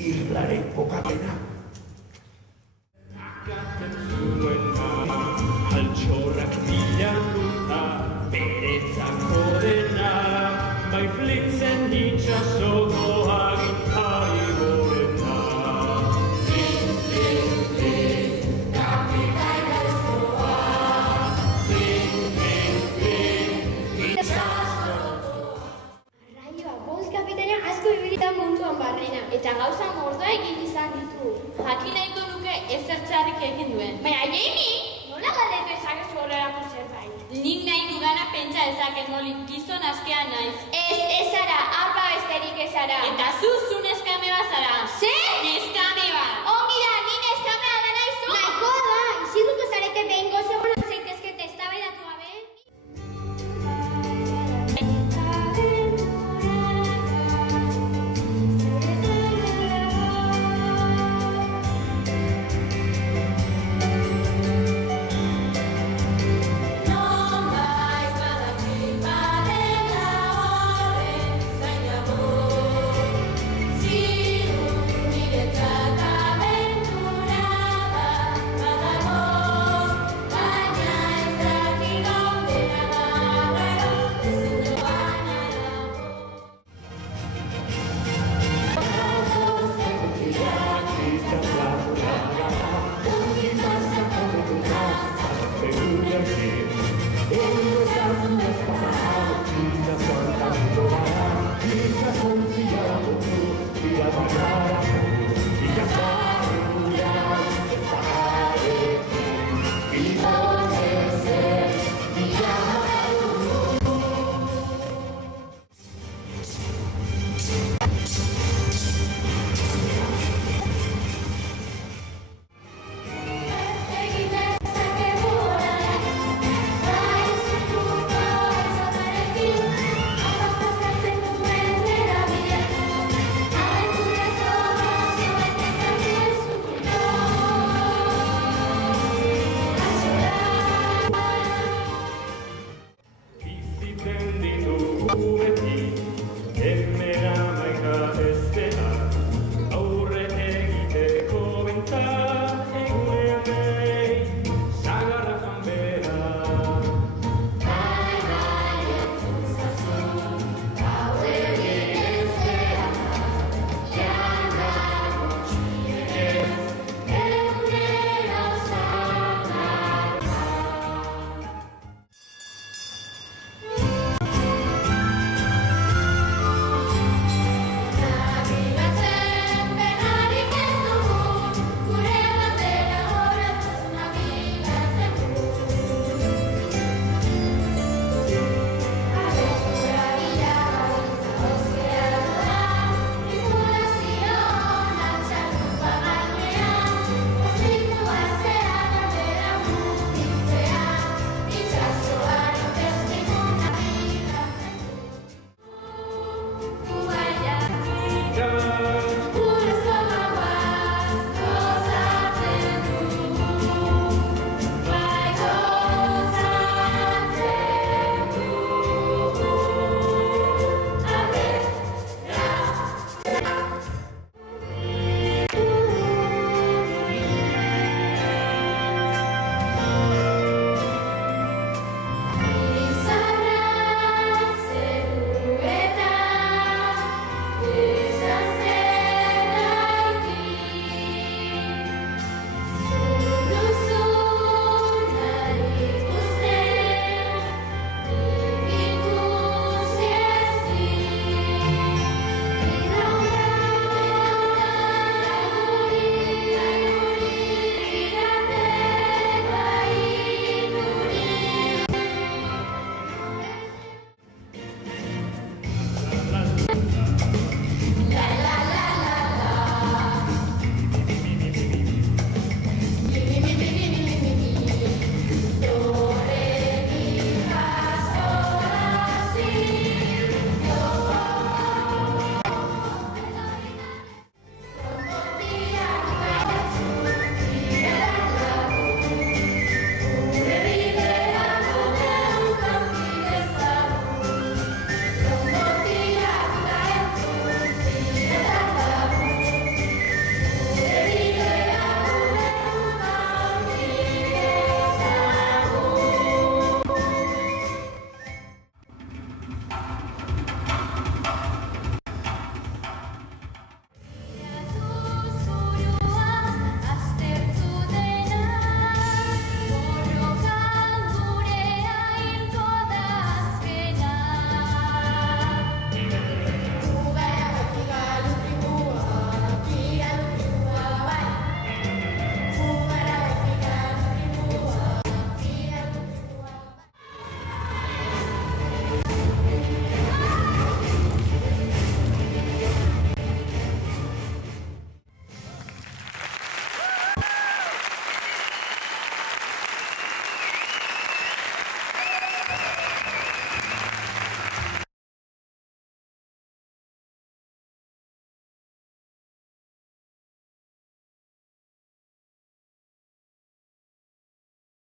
irlaren kokapena. Altxorrak bilartuta, beretzako dena, bai flitzen itxasoko agintari gorena. Flin, flin, flin, kapitaina ezkoa, flin, flin, flin, itxasokoa. Arraioa, boz kapitaina asko ibilitan munduan barrena, eta gauza mordoa egin izan ditu. Jakin nahiko nuke ezertzearrik egin duen. Baina, Jamie, nola galdetu ezakezu horrelako zerbait? Nik nahi dugana pentsa ezaket Molly, gizon askean naiz. Ez zara, apa besterik ez zara. Eta zu neskame bat zara. Zer? Neskame bat. Ongi da, ni neskamea da naizu. Nahikoa da, iziduko zarete behin gozo gona zaitezkete eztabaidatu gabe. Via